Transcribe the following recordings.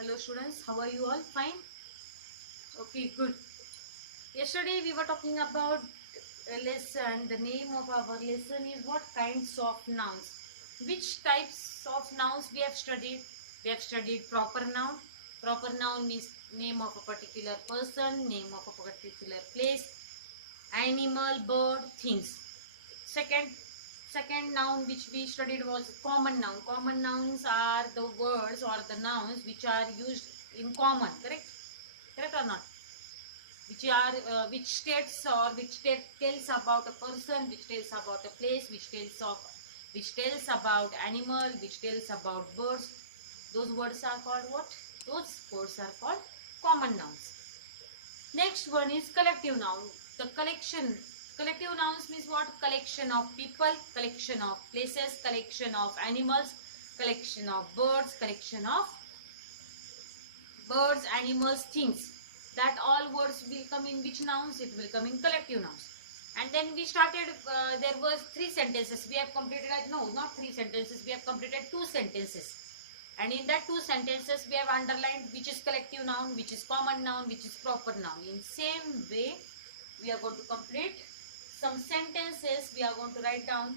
Hello students, how are you all? Fine? Okay, good. Yesterday we were talking about a lesson. The name of our lesson is what kinds of nouns. Which types of nouns we have studied? We have studied proper noun. Proper noun means name of a particular person, name of a particular place, animal, bird, things. Second, second noun which we studied was common noun. Common nouns are the words or the nouns which are used in common. Correct or not? Which states or which tells about a person, which tells about a place, which tells about animal, which tells about birds. Those words are called what? Those words are called common nouns. Next one is collective noun. The collective nouns means what? Collection of people, collection of places, collection of animals, collection of birds, collection of birds, animals, things. That all words will come in which nouns? It will come in collective nouns. And then we started, there was 3 sentences. We have completed, no, not 3 sentences. We have completed 2 sentences. And in that 2 sentences, we have underlined which is collective noun, which is common noun, which is proper noun. In same way, we are going to complete some sentences. We are going to write down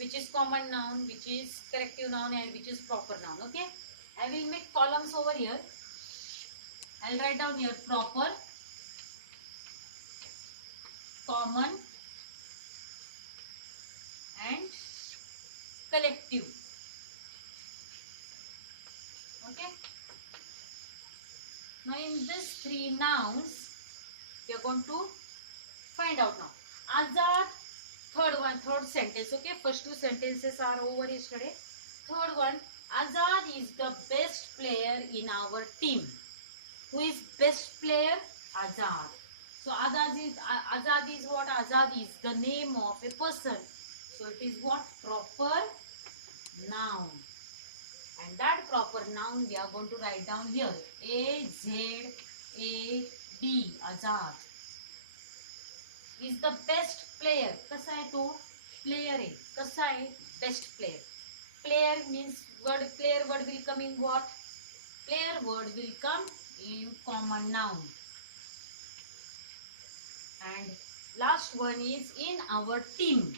which is common noun, which is collective noun, and which is proper noun. Okay. I will make columns over here. I'll write down here proper, common, and collective. Okay. Now in these 3 nouns, we are going to find out now. Azad, third sentence. Okay, first 2 sentences are over yesterday. Third one, Azad is the best player in our team. Who is best player? Azad. So Azad is what? Azad is the name of a person. So it is what? Proper noun. And that proper noun we are going to write down here. A-Z-A-D. Azad is the best player. कसा आहे तो? Player आहे. कसा आहे? Best player. Player means word. Player word will come in what? Player word will come in common noun. And last one is in our team.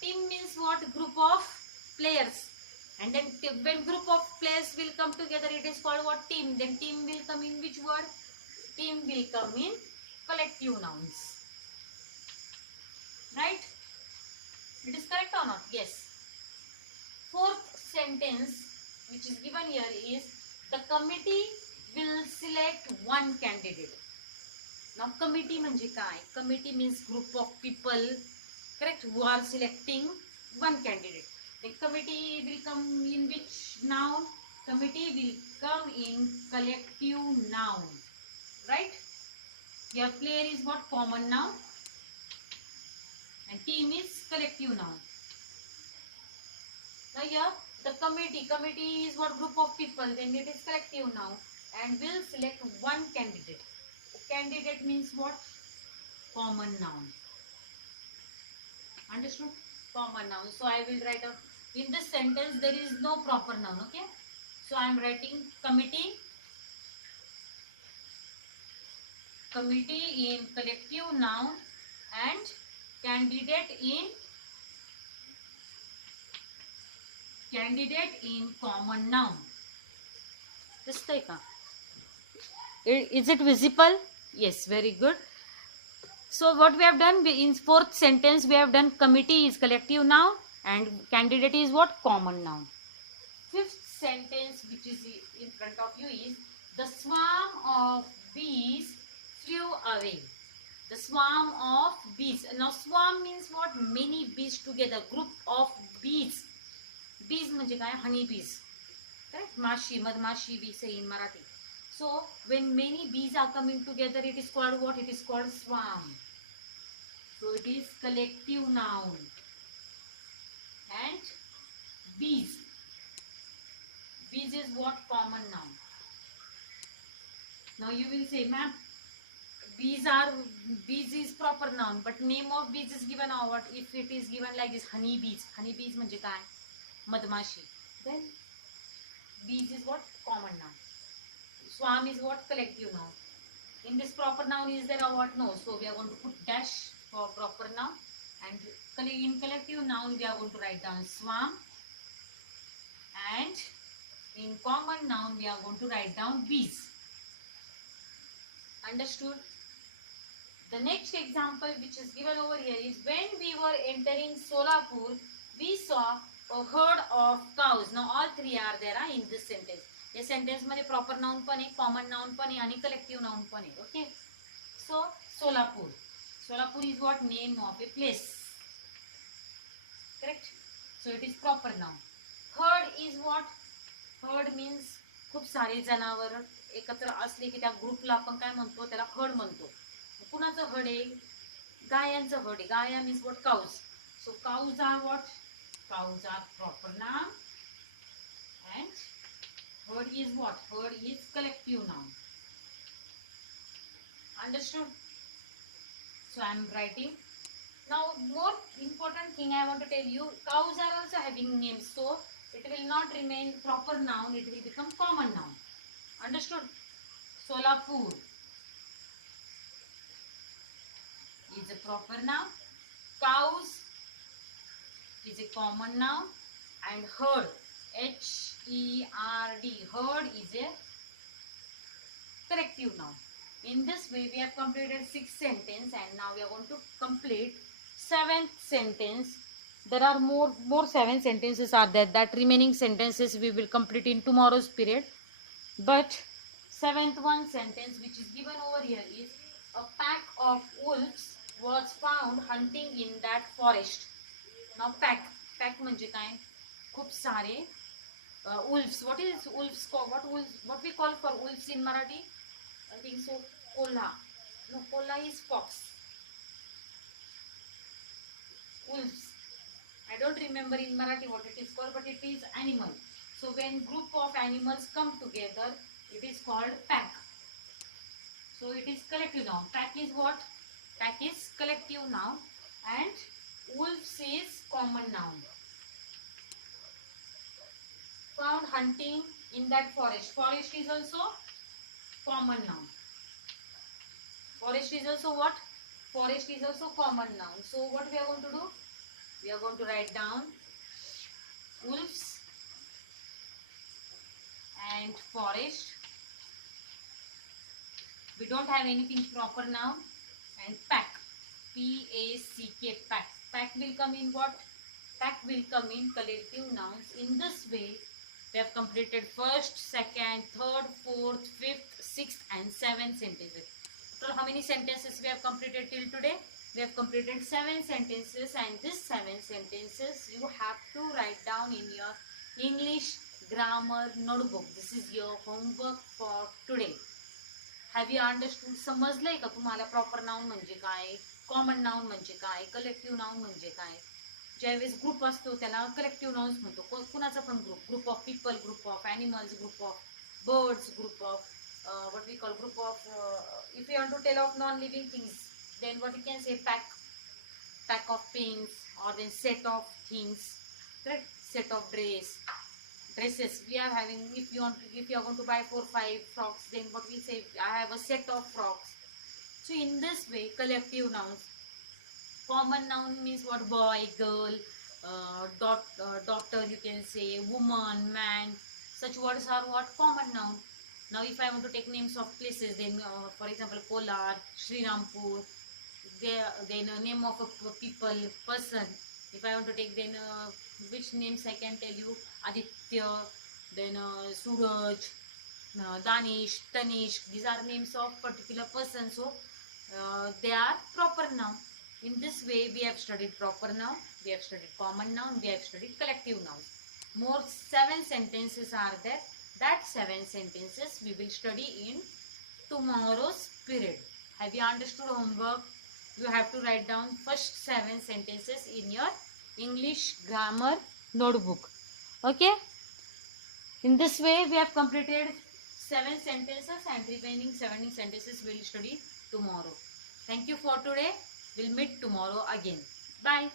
Team means what? Group of players. And then when group of players will come together, it is called what? Team. Then team will come in which word? Team will come in collective nouns. Right? It is correct or not? Yes. Fourth sentence which is given here is the committee will select one candidate. Now committee म्हणजे काय? Committee means group of people, correct, who are selecting one candidate. The committee will come in which noun? Committee will come in collective noun. Right? Your player is what? Common noun. And team is collective noun. Now here the committee is what? Group of people. Then it is collective noun and will select one candidate. Candidate means what? Common noun. Understood? Common noun. So I will write out in this sentence there is no proper noun. Okay. So I am writing committee in collective noun and candidate in common noun. Is it visible? Yes, very good. So what we have done in 4th sentence, we have done committee is collective noun and candidate is what? Common noun. 5th sentence which is in front of you is the swarm of bees flew away. The swarm of bees. Now swarm means what? Many bees together. Group of bees. Bees म्हणजे काय? Honey bees. Correct? Mashi, madmashi we say in Marathi. So when many bees are coming together, it is called what? It is called swarm. So it is collective noun. And bees. Bees is what? Common noun. Now you will say, ma'am, bees is proper noun, but name of bees is given or what? If it is given like this, honey bees म्हणजे काय? मधमाशी. Then bees is what? Common noun. Swam is what? Collective noun. In this proper noun is there a what? No. So we are going to put dash for proper noun. And in collective noun we are going to write down swam. And in common noun we are going to write down bees. Understood? The next example which is given over here is when we were entering Solapur, we saw a herd of cows. Now all three are there in this sentence. या sentence मध्ये proper noun पण आहे, common noun पण आहे आणि collective noun पण आहे. Okay, so Solapur. Solapur is what? Name of a place. Correct. So it is proper noun. Heard is what? Heard means खूप सारे जनावर एकत्र असले की त्या ग्रुपला आपण काय म्हणतो? त्याला हर्ड म्हणतो. कुणाचं हर्ड आहे? गायांचं हर्ड आहे. गाया means what? Cows. So cows are what? Cows are proper noun. And herd is what? Herd is collective noun. Understood? So I am writing. Now more important thing I want to tell you, cows are also having names, so it will not remain proper noun, it will become common noun. Understood? Solapur is a proper noun, cows is a common noun, and herd, H-E-R-D, herd is a collective noun. In this way we have completed 6th sentence, and now we are going to complete 7th sentence. There are more 7 sentences are there. That remaining sentences we will complete in tomorrow's period. But 7th one sentence which is given over here is a pack of wolves was found hunting in that forest. Now pack म्हणजे काय? खूप सारे wolves. What is wolves called? What we call for wolves in Marathi? I think so. Kolla. No, kolla is fox. Wolves. I don't remember in Marathi what it is called, but it is animal. So when group of animals come together, it is called pack. So it is collective noun. Pack is what? Pack is collective noun, and wolves is common noun. Found hunting in that forest. Forest is also common noun. Forest is also what? Forest is also common noun. So what we are going to do? We are going to write down wolves and forest. We don't have anything proper noun. And pack, P-A-C-K, pack. Pack will come in what? Pack will come in collective nouns. In this way we have completed 1st, 2nd, 3rd, 4th, 5th, 6th and 7th sentences. So how many sentences we have completed till today? We have completed 7 sentences, and these 7 sentences you have to write down in your English grammar notebook. This is your homework for today. Have you understood? समजलंय का तुम्हाला proper noun म्हणजे काय, common noun म्हणजे काय, collective noun म्हणजे काय? ज्यावेळेस group असतो त्याला कलेक्टिव्ह नाउन्स म्हणतो. कुणाचा पण group of people, group of animals, group of birds, group of what we call group of if you want to tell of non-living things, then what you can say? Pack of pins, or then set of things, correct? Set of dresses we are having. If you are going to buy 4-5 frocks, then what we say? I have a set of frocks. So in this way collective nouns. Common noun means what? Boy, girl, daughter, you can say, woman, man. Such words are what? Common noun. Now if I want to take names of places, then for example Kolar, Srirampur, then name of a people, person. If I want to take, then which names I can tell you? Aditya, then Suraj, Danish, Tanish. These are names of particular person. So they are proper noun. In this way we have studied proper noun, we have studied common noun, we have studied collective noun. More 7 sentences are there. That 7 sentences we will study in tomorrow's period. Have you understood homework? You have to write down first 7 sentences in your English grammar notebook. Okay? In this way we have completed 7 sentences, and remaining 7 sentences we will study tomorrow. Thank you for today. We'll meet tomorrow again. Bye.